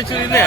ಬನ್ನಿ ಇದೆ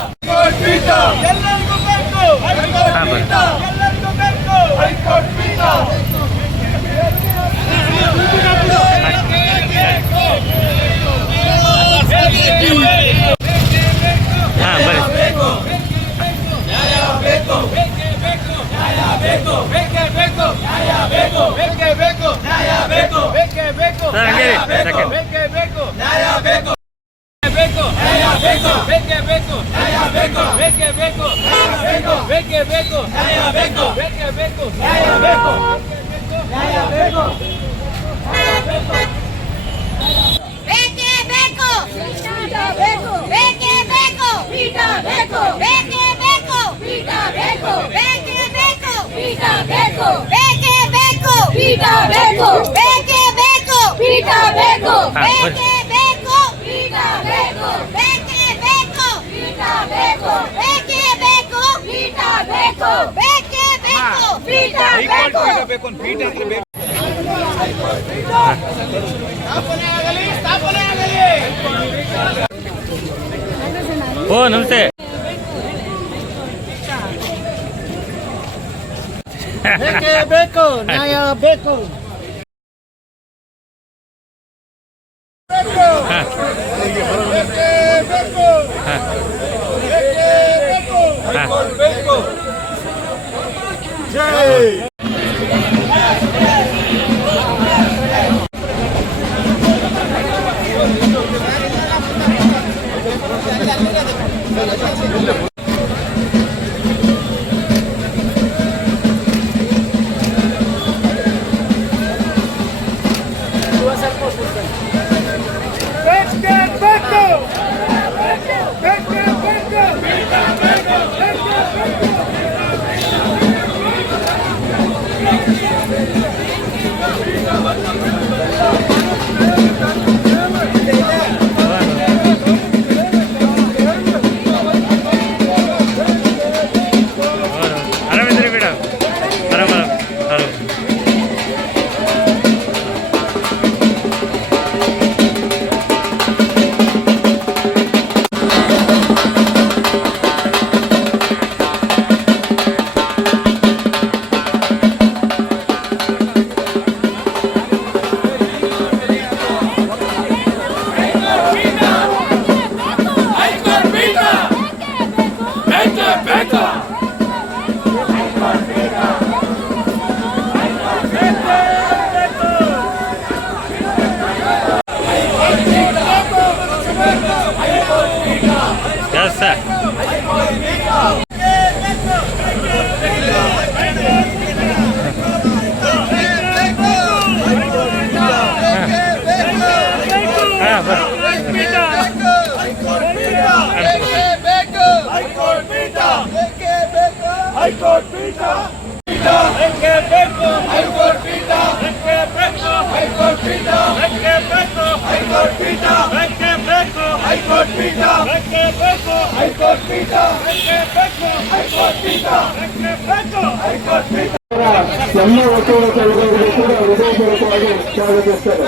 ಓ ನಮಸ್ತೆ ಬೇಕು ನ್ಯಾಯ ಬೇಕು ಎಲ್ಲ ಒಕ್ಕೂಟಗಳಿಗೆ ಕೂಡ ಹೃದಯಪೂರ್ವಕವಾಗಿ ಸ್ವಾಗತಿಸುತ್ತಾರೆ.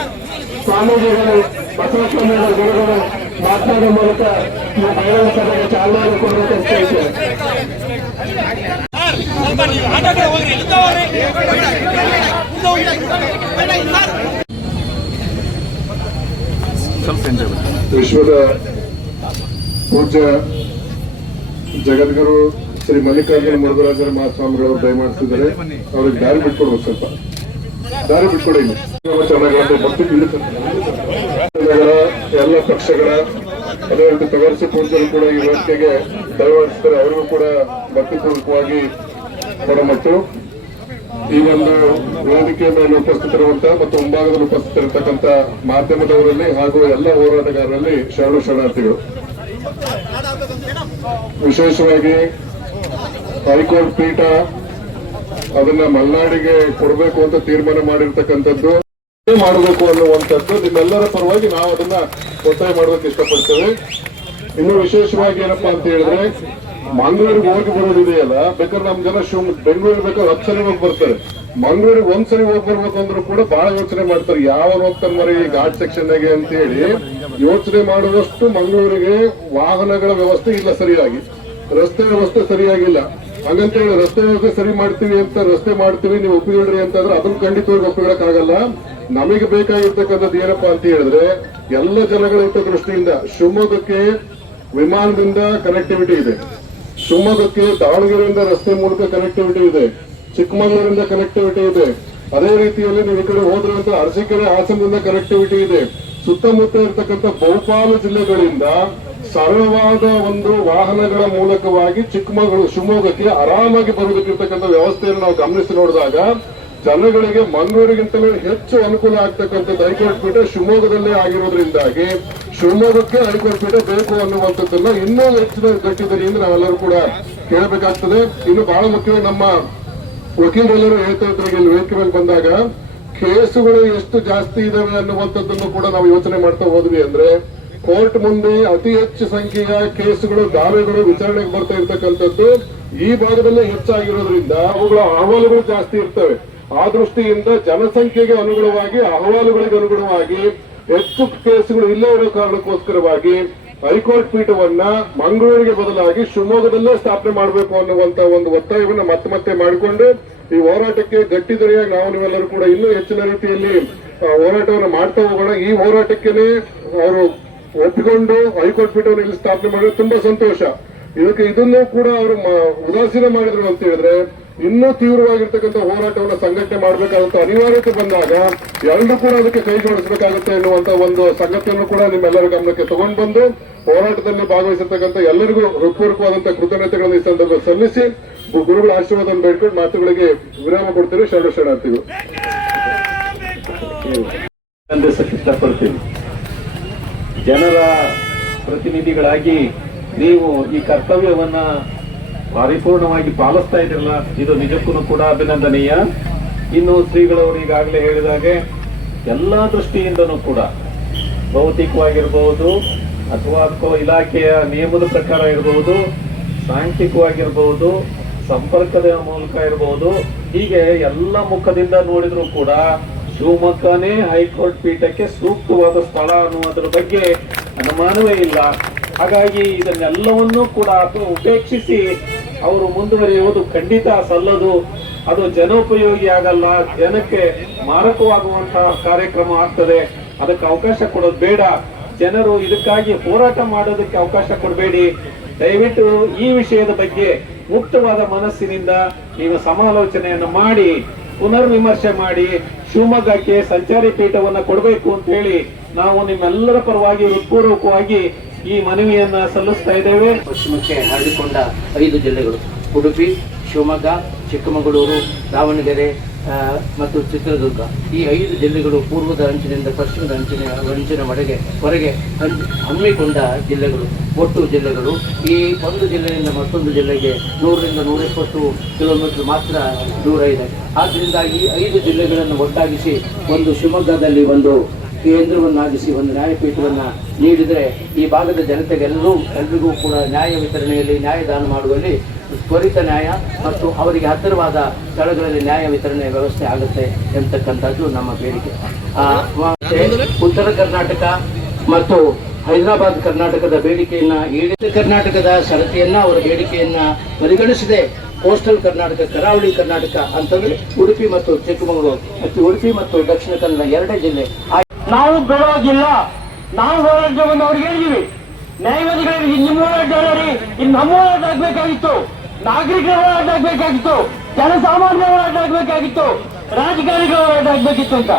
ಸ್ವಾಮೀಜಿಗಳು ಬಸವಸ್ವಾಮಿಗಳ ಗುರುಗಳು ಮಾತನಾಡುವ ಮೂಲಕ ಈ ಬಯಲು ಸಭೆಗೆ ಚಾಲನೆ ಕೊಡಬೇಕಂತ ಹೇಳ್ತೇವೆ. ವಿಶ್ವದ ಪೂಜ್ಯ ಜಗದ್ಗುರು ಶ್ರೀ ಮಲ್ಲಿಕಾರ್ಜುನ ಮುರುಘರಾಜರ ಮಹಾಸ್ವಾಮಿಗಳು ದಯಮಾಡಿಸಿದರೆ ಅವ್ರಿಗೆ ದಾರಿ ಬಿಟ್ಕೊಡ್ಬೇಕು, ಸ್ವಲ್ಪ ದಾರಿ ಬಿಟ್ಕೊಡಿ. ಎಲ್ಲ ಪಕ್ಷಗಳ ಅದೇ ರೀತಿ ತಗರ್ಸಿ ಪೂಜ್ಯರು ಕೂಡ ಈ ವೇದಿಕೆಗೆ ದಯಮಾಡಿಸಿದರೆ ಅವರಿಗೂ ಕೂಡ ಭಕ್ತಿಪೂರ್ವಕವಾಗಿ ಕೊಡಮಟ್ಟು. ಈ ಒಂದು ವೇದಿಕೆಯ ಮೇಲೆ ಉಪಸ್ಥಿತರಿರುವಂತಹ ಮತ್ತು ಮುಂಭಾಗದಲ್ಲಿ ಉಪಸ್ಥಿತರಿರತಕ್ಕಂಥ ಮಾಧ್ಯಮದವರಲ್ಲಿ ಹಾಗೂ ಎಲ್ಲ ಹೋರಾಟಗಾರರಲ್ಲಿ ಶರಣಾರ್ಥಿಗಳು. ವಿಶೇಷವಾಗಿ ಹೈಕೋರ್ಟ್ ಪೀಠ ಅದನ್ನ ಮಲೆನಾಡಿಗೆ ಕೊಡಬೇಕು ಅಂತ ತೀರ್ಮಾನ ಮಾಡಿರ್ತಕ್ಕಂಥದ್ದು ಮಾಡಬೇಕು ಅನ್ನುವಂಥದ್ದು ನಿಮ್ಮೆಲ್ಲರ ಪರವಾಗಿ ನಾವು ಅದನ್ನ ಒತ್ತಾಯ ಮಾಡೋದಕ್ಕೆ ಇಷ್ಟಪಡ್ತೇವೆ. ಇನ್ನು ವಿಶೇಷವಾಗಿ ಏನಪ್ಪಾ ಅಂತ ಹೇಳಿದ್ರೆ, ಮಂಗಳೂರಿಗೆ ಹೋಗಿ ಬರೋದಿದೆಯಲ್ಲ, ಬೇಕಾದ್ರೆ ನಮ್ ಜನ ಬೆಂಗಳೂರಿಗೆ ಬೇಕಾದ್ರೆ 10 ಸಲ ಹೋಗಿ ಬರ್ತಾರೆ. ಮಂಗಳೂರಿಗೆ ಒಂದ್ಸರಿ ಹೋಗಿ ಬರ್ಬೇಕು ಅಂದ್ರೂ ಕೂಡ ಬಹಳ ಯೋಚನೆ ಮಾಡ್ತಾರೆ, ಯಾವ ಹೋಗ್ತಾನೆ ಮರಿ ಘಾಟ್ ಸೆಕ್ಷನ್ ಗೆ ಅಂತ ಹೇಳಿ ಯೋಚನೆ ಮಾಡುವಷ್ಟು ಮಂಗಳೂರಿಗೆ ವಾಹನಗಳ ವ್ಯವಸ್ಥೆ ಇಲ್ಲ, ಸರಿಯಾಗಿ ರಸ್ತೆ ವ್ಯವಸ್ಥೆ ಸರಿಯಾಗಿಲ್ಲ. ಹಂಗಂತ ಹೇಳಿ ರಸ್ತೆ ವ್ಯವಸ್ಥೆ ಸರಿ ಮಾಡ್ತೀವಿ ಅಂತ ರಸ್ತೆ ಮಾಡ್ತೀವಿ ನೀವು ಒಪ್ಪಿಕೊಳ್ರಿ ಅಂತಂದ್ರೆ ಅದನ್ನ ಖಂಡಿತವಾಗಿ ಒಪ್ಪಿಕೊಳ್ಳಕ್ಕಾಗಲ್ಲ. ನಮಗೆ ಬೇಕಾಗಿರ್ತಕ್ಕಂಥದ್ದು ಏನಪ್ಪಾ ಅಂತ ಹೇಳಿದ್ರೆ ಎಲ್ಲ ಜನಗಳ ಹಿತದೃಷ್ಟಿಯಿಂದ ಶಿವಮೊಗ್ಗಕ್ಕೆ ವಿಮಾನದಿಂದ ಕನೆಕ್ಟಿವಿಟಿ ಇದೆ, ಶಿವಮೊಗ್ಗಕ್ಕೆ ದಾವಣಗೆರೆಯಿಂದ ರಸ್ತೆ ಮೂಲಕ ಕನೆಕ್ಟಿವಿಟಿ ಇದೆ, ಚಿಕ್ಕಮಗಳೂರಿಂದ ಕನೆಕ್ಟಿವಿಟಿ ಇದೆ. ಅದೇ ರೀತಿಯಲ್ಲಿ ನೀವು ಈ ಕಡೆ ಹೋದ್ರೆ ಅಂತ ಅರಸೀಕೆರೆ ಹಾಸನದಿಂದ ಕನೆಕ್ಟಿವಿಟಿ ಇದೆ. ಸುತ್ತಮುತ್ತ ಇರತಕ್ಕಂಥ ಬಹುಪಾಲು ಜಿಲ್ಲೆಗಳಿಂದ ಸರಳವಾದ ಒಂದು ವಾಹನಗಳ ಮೂಲಕವಾಗಿ ಚಿಕ್ಕಮಗಳೂರು ಶಿವಮೊಗ್ಗಕ್ಕೆ ಆರಾಮಾಗಿ ಬರುವುದಕ್ಕಿರ್ತಕ್ಕಂಥ ವ್ಯವಸ್ಥೆಯನ್ನು ನಾವು ಗಮನಿಸಿ ನೋಡಿದಾಗ ಜನಗಳಿಗೆ ಮಂಗಳೂರಿಗಿಂತಲೂ ಹೆಚ್ಚು ಅನುಕೂಲ ಆಗ್ತಕ್ಕಂಥದ್ದು ಹೈಕೋರ್ಟ್ ಪೀಠ ಶಿವಮೊಗ್ಗದಲ್ಲೇ ಆಗಿರೋದ್ರಿಂದಾಗಿ ಶಿವಮೊಗ್ಗಕ್ಕೆ ಹೈಕೋರ್ಟ್ ಪೀಠ ಬೇಕು ಅನ್ನುವಂಥದ್ದನ್ನ ಇನ್ನೂ ಹೆಚ್ಚಿನ ಗಟ್ಟಿದರಿಂದ ನಾವೆಲ್ಲರೂ ಕೂಡ ಕೇಳಬೇಕಾಗ್ತದೆ. ಇನ್ನು ಬಹಳ ಮುಖ್ಯವಾಗಿ ನಮ್ಮ ವಕೀಲರೆಲ್ಲರೂ ಹೇಳ್ತಾ ಇದ್ದಾರೆ, ಇಲ್ಲಿ ವೇದಿಕೆ ಮೇಲೆ ಬಂದಾಗ ಕೇಸುಗಳು ಎಷ್ಟು ಜಾಸ್ತಿ ಇದಾವೆ ಅನ್ನುವಂಥದ್ದನ್ನು ಕೂಡ ನಾವು ಯೋಚನೆ ಮಾಡ್ತಾ ಹೋದ್ವಿ ಅಂದ್ರೆ ಕೋರ್ಟ್ ಮುಂದೆ ಅತಿ ಹೆಚ್ಚು ಸಂಖ್ಯೆಯ ಕೇಸುಗಳು ದಾವೆಗಳು ವಿಚಾರಣೆಗೆ ಬರ್ತಾ ಇರ್ತಕ್ಕಂಥದ್ದು ಈ ಭಾಗದಲ್ಲೇ ಹೆಚ್ಚಾಗಿರೋದ್ರಿಂದ ಅವುಗಳ ಅಹವಾಲುಗಳು ಜಾಸ್ತಿ ಇರ್ತವೆ. ಆ ದೃಷ್ಟಿಯಿಂದ ಜನಸಂಖ್ಯೆಗೆ ಅನುಗುಣವಾಗಿ ಅಹವಾಲುಗಳಿಗೆ ಅನುಗುಣವಾಗಿ ಹೆಚ್ಚು ಕೇಸುಗಳು ಇಲ್ಲೇ ಇರೋ ಕಾರಣಕ್ಕೋಸ್ಕರವಾಗಿ ಹೈಕೋರ್ಟ್ ಪೀಠವನ್ನ ಮಂಗಳೂರಿಗೆ ಬದಲಾಗಿ ಶಿವಮೊಗ್ಗದಲ್ಲೇ ಸ್ಥಾಪನೆ ಮಾಡಬೇಕು ಅನ್ನುವಂತ ಒಂದು ಒತ್ತಾಯವನ್ನ ಮತ್ತೆ ಮಾಡಿಕೊಂಡು ಈ ಹೋರಾಟಕ್ಕೆ ಗಟ್ಟಿದರೆಯಾಗಿ ನಾವು ನೀವೆಲ್ಲರೂ ಕೂಡ ಇನ್ನೂ ಹೆಚ್ಚಿನ ರೀತಿಯಲ್ಲಿ ಹೋರಾಟವನ್ನು ಮಾಡ್ತಾ ಹೋಗೋಣ. ಈ ಹೋರಾಟಕ್ಕೆ ಅವರು ಒಪ್ಪಿಕೊಂಡು ಹೈಕೋರ್ಟ್ ಪೀಠವನ್ನು ಇಲ್ಲಿ ಸ್ಥಾಪನೆ ಮಾಡಿದ್ರೆ ತುಂಬಾ ಸಂತೋಷ. ಇದನ್ನು ಕೂಡ ಅವರು ಉದಾಸೀನ ಮಾಡಿದ್ರು ಅಂತ ಹೇಳಿದ್ರೆ ಇನ್ನೂ ತೀವ್ರವಾಗಿರ್ತಕ್ಕಂಥ ಹೋರಾಟವನ್ನು ಸಂಘಟನೆ ಮಾಡಬೇಕಾದಂತ ಅನಿವಾರ್ಯತೆ ಬಂದಾಗ ಎಲ್ಲರೂ ಕೂಡ ಅದಕ್ಕೆ ಕೈ ಜೋಡಿಸಬೇಕಾಗುತ್ತೆ ಎನ್ನುವಂತ ಒಂದು ಸಂಗತಿಯನ್ನು ಕೂಡ ನಿಮ್ಮೆಲ್ಲರ ಗಮನಕ್ಕೆ ತಗೊಂಡು ಬಂದು ಹೋರಾಟದಲ್ಲಿ ಭಾಗವಹಿಸಿರ್ತಕ್ಕಂಥ ಎಲ್ಲರಿಗೂ ಹೃತ್ಪೂರ್ವಕವಾದಂತಹ ಕೃತಜ್ಞತೆಗಳನ್ನು ಈ ಸಂದರ್ಭದಲ್ಲಿ ಸಲ್ಲಿಸಿ ಗುರುಗಳ ಆಶೀರ್ವಾದವನ್ನು ಬೇಡ್ಕೊಂಡು ಮಾತುಗಳಿಗೆ ವಿರಾಮ ಕೊಡ್ತೀವಿ. ಶರಣಾರ್ಥಿಗಳು ಇಷ್ಟಪಡ್ತೀವಿ. ಜನರ ಪ್ರತಿನಿಧಿಗಳಾಗಿ ನೀವು ಈ ಕರ್ತವ್ಯವನ್ನ ಪರಿಪೂರ್ಣವಾಗಿ ಪಾಲಿಸ್ತಾ ಇದ್ರಲ್ಲ, ಇದು ನಿಜಕ್ಕೂ ಕೂಡ ಅಭಿನಂದನೀಯ. ಇನ್ನು ಶ್ರೀಗಳವರು ಈಗಾಗಲೇ ಹೇಳಿದಾಗೆ ಎಲ್ಲಾ ದೃಷ್ಟಿಯಿಂದನೂ ಕೂಡ ಭೌತಿಕವಾಗಿರಬಹುದು ಅಥವಾ ಇಲಾಖೆಯ ನಿಯಮದ ಪ್ರಕಾರ ಇರಬಹುದು, ಸಾಂಖ್ಯಿಕವಾಗಿರಬಹುದು, ಸಂಪರ್ಕದ ಮೂಲಕ ಇರಬಹುದು, ಹೀಗೆ ಎಲ್ಲ ಮುಖದಿಂದ ನೋಡಿದ್ರು ಕೂಡ ಶಿವಮೊಗ್ಗನೇ ಹೈಕೋರ್ಟ್ ಪೀಠಕ್ಕೆ ಸೂಕ್ತವಾದ ಸ್ಥಳ ಅನ್ನುವುದರ ಬಗ್ಗೆ ಅನುಮಾನವೇ ಇಲ್ಲ. ಹಾಗಾಗಿ ಇದನ್ನೆಲ್ಲವನ್ನೂ ಕೂಡ ಉಪೇಕ್ಷಿಸಿ ಅವರು ಮುಂದುವರಿಯುವುದು ಖಂಡಿತ ಸಲ್ಲದು. ಅದು ಜನೋಪಯೋಗಿ ಆಗಲ್ಲ, ಜನಕ್ಕೆ ಮಾರಕವಾಗುವಂತಹ ಕಾರ್ಯಕ್ರಮ ಆಗ್ತದೆ. ಅದಕ್ಕೆ ಅವಕಾಶ ಕೊಡೋದು ಬೇಡ. ಜನರು ಇದಕ್ಕಾಗಿ ಹೋರಾಟ ಮಾಡೋದಕ್ಕೆ ಅವಕಾಶ ಕೊಡಬೇಡಿ. ದಯವಿಟ್ಟು ಈ ವಿಷಯದ ಬಗ್ಗೆ ಮುಕ್ತವಾದ ಮನಸ್ಸಿನಿಂದ ನೀವು ಸಮಾಲೋಚನೆಯನ್ನು ಮಾಡಿ ಪುನರ್ ವಿಮರ್ಶೆ ಮಾಡಿ ಶಿವಮೊಗ್ಗಕ್ಕೆ ಸಂಚಾರಿ ಪೀಠವನ್ನ ಕೊಡಬೇಕು ಅಂತ ಹೇಳಿ ನಾವು ನಿಮ್ಮೆಲ್ಲರ ಪರವಾಗಿ ಹೃತ್ಪೂರ್ವಕವಾಗಿ ಈ ಮನವಿಯನ್ನ ಸಲ್ಲಿಸ್ತಾ ಇದ್ದೇವೆ. ಪಶ್ಚಿಮಕ್ಕೆ ಹರಡಿಕೊಂಡ 5 ಜಿಲ್ಲೆಗಳು ಉಡುಪಿ, ಶಿವಮೊಗ್ಗ, ಚಿಕ್ಕಮಗಳೂರು, ದಾವಣಗೆರೆ ಮತ್ತು ಚಿತ್ರದುರ್ಗ, ಈ 5 ಜಿಲ್ಲೆಗಳು ಪೂರ್ವದ ಅಂಚಿನಿಂದ ಪಶ್ಚಿಮದ ಹೊರಗೆ ಹಮ್ಮಿಕೊಂಡ ಜಿಲ್ಲೆಗಳು, ಒಟ್ಟು ಜಿಲ್ಲೆಗಳು. ಈ ಒಂದು ಜಿಲ್ಲೆಯಿಂದ ಮತ್ತೊಂದು ಜಿಲ್ಲೆಗೆ 100 ರಿಂದ 120 ಕಿಲೋಮೀಟರ್ ಮಾತ್ರ ದೂರ ಇದೆ. ಆದ್ದರಿಂದ ಈ 5 ಜಿಲ್ಲೆಗಳನ್ನು ಒಟ್ಟಾಗಿಸಿ ಒಂದು ಶಿವಮೊಗ್ಗದಲ್ಲಿ ಒಂದು ಕೇಂದ್ರವನ್ನಾಗಿಸಿ ಒಂದು ನ್ಯಾಯಪೀಠವನ್ನು ನೀಡಿದರೆ ಈ ಭಾಗದ ಜನತೆಗೆಲ್ಲರಿಗೂ ಕೂಡ ನ್ಯಾಯ ವಿತರಣೆಯಲ್ಲಿ ನ್ಯಾಯದಾನ ಮಾಡುವಲ್ಲಿ ತ್ವರಿತ ನ್ಯಾಯ ಮತ್ತು ಅವರಿಗೆ ಹತ್ತಿರವಾದ ಸ್ಥಳಗಳಲ್ಲಿ ನ್ಯಾಯ ವಿತರಣೆ ವ್ಯವಸ್ಥೆ ಆಗುತ್ತೆ ಎಂಬತಕ್ಕಂಥದ್ದು ನಮ್ಮ ಬೇಡಿಕೆ. ಉತ್ತರ ಕರ್ನಾಟಕ ಮತ್ತು ಹೈದರಾಬಾದ್ ಕರ್ನಾಟಕದ ಬೇಡಿಕೆಯನ್ನ ಕರ್ನಾಟಕದ ಷರತ್ತಿಯನ್ನ ಅವರ ಬೇಡಿಕೆಯನ್ನ ಪರಿಗಣಿಸದೆ ಕೋಸ್ಟಲ್ ಕರ್ನಾಟಕ, ಕರಾವಳಿ ಕರ್ನಾಟಕ ಅಂತಂದ್ರೆ ಉಡುಪಿ ಮತ್ತು ಚಿಕ್ಕಮಗಳೂರು ಮತ್ತು ಉಡುಪಿ ಮತ್ತು ದಕ್ಷಿಣ ಕನ್ನಡ 2 ಜಿಲ್ಲೆ. ನಾವು ಬಿಡೋದಿಲ್ಲ. ನಾವು ಹೋರಾಟವನ್ನು ಅವ್ರಿಗೆ ಹೇಳಿದೀವಿ. ನ್ಯಾಯವಾದಿಗಳಿಗೆ ನಿಮ್ಮ ಹೋರಾಟ ಇನ್ನು ನಮ್ಮ ಹೋರಾಟ ಆಗ್ಬೇಕಾಗಿತ್ತು, ನಾಗರಿಕರ ಹೋರಾಟ ಆಗ್ಬೇಕಾಗಿತ್ತು, ಜನಸಾಮಾನ್ಯ ಹೋರಾಟ ಆಗ್ಬೇಕಾಗಿತ್ತು, ರಾಜಕಾರಣಿಗಳ ಹೋರಾಟ ಆಗ್ಬೇಕಿತ್ತು ಅಂತ.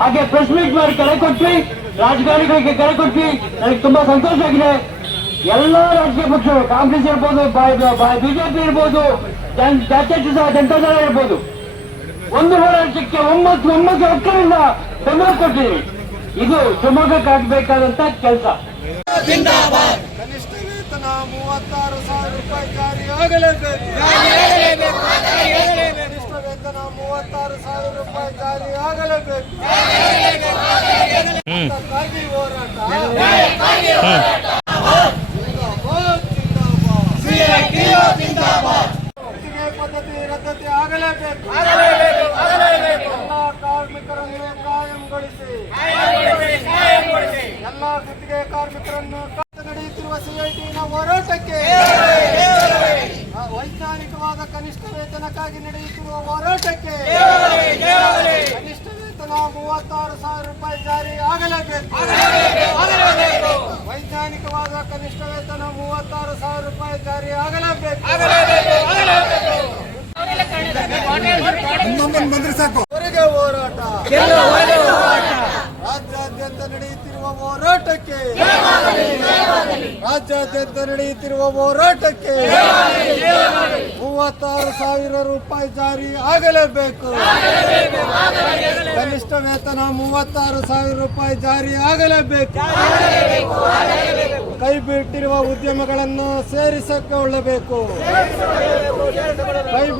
ಹಾಗೆ ಪ್ರೆಸ್ ಮೀಟ್ ಮಾಡಿ ಕರೆ ಕೊಟ್ವಿ, ರಾಜಕಾರಣಿಗಳಿಗೆ ಕರೆ ಕೊಟ್ವಿ. ನನಗೆ ತುಂಬಾ ಸಂತೋಷ ಆಗಿದೆ. ಎಲ್ಲ ರಾಜಕೀಯ ಪಕ್ಷಗಳು, ಕಾಂಗ್ರೆಸ್ ಇರ್ಬೋದು, ಬಿಜೆಪಿ ಇರ್ಬೋದು, ಜನತಾದಳ ಇರ್ಬೋದು, ಒಂದು ಹೋರಾಟಕ್ಕೆ 9 ಒಕ್ಕರಿಂದ ಬೆಂಬಲ ಕೊಟ್ಟಿರಿ. ಇದು ಶಿವಮೊಗ್ಗಕ್ಕೆ ಆಗಬೇಕಾದಂತ ಕೆಲಸ. ಕನಿಷ್ಠ ವೇತನ 36,000 ರೂಪಾಯಿ ಜಾರಿ ಆಗಲೇಬೇಕು. ಕನಿಷ್ಠ ವೇತನ 36,000 ರೂಪಾಯಿ ಜಾರಿ ಆಗಲೇಬೇಕು. ಅದಕ್ಕಾಗಿ ಹೋರಾಟ. ಗುತ್ತಿಗೆ ಪದ್ಧತಿ ರದ್ದತಿ ಆಗಲೇಬೇಕು. ಗುತ್ತಿಗೆ ಕಾರ್ಮಿಕರನ್ನು ನಡೆಯುತ್ತಿರುವ ಸಿಐಟಿನ ಹೋರಾಟಕ್ಕೆ, ವೈಜ್ಞಾನಿಕವಾದ ಕನಿಷ್ಠ ವೇತನಕ್ಕಾಗಿ ನಡೆಯುತ್ತಿರುವ ಹೋರಾಟಕ್ಕೆ, ಕನಿಷ್ಠ ವೇತನ 36,000 ರೂಪಾಯಿ ಜಾರಿ ಆಗಲೇಬೇಕು. ವೈಜ್ಞಾನಿಕವಾದ ಕನಿಷ್ಠ ವೇತನ 36,000 ರೂಪಾಯಿ ಜಾರಿ ಆಗಲೇಬೇಕು. ಹೊರಗೆ ಹೋರಾಟ, ರಾಜ್ಯಾದ್ಯಂತ ನಡೆಯುತ್ತಿರುವ ಹೋರಾಟಕ್ಕೆ, ರಾಜ್ಯಾದ್ಯಂತ ನಡೆಯುತ್ತಿರುವ ಹೋರಾಟಕ್ಕೆ 36,000 ರೂಪಾಯಿ ಜಾರಿ ಆಗಲೇಬೇಕು. ಕನಿಷ್ಠ ವೇತನ 36,000 ರೂಪಾಯಿ ಜಾರಿ ಆಗಲೇಬೇಕು. ಕೈ ಬಿಟ್ಟಿರುವ ಉದ್ಯಮಗಳನ್ನು ಸೇರಿಸಿಕೊಳ್ಳಬೇಕು.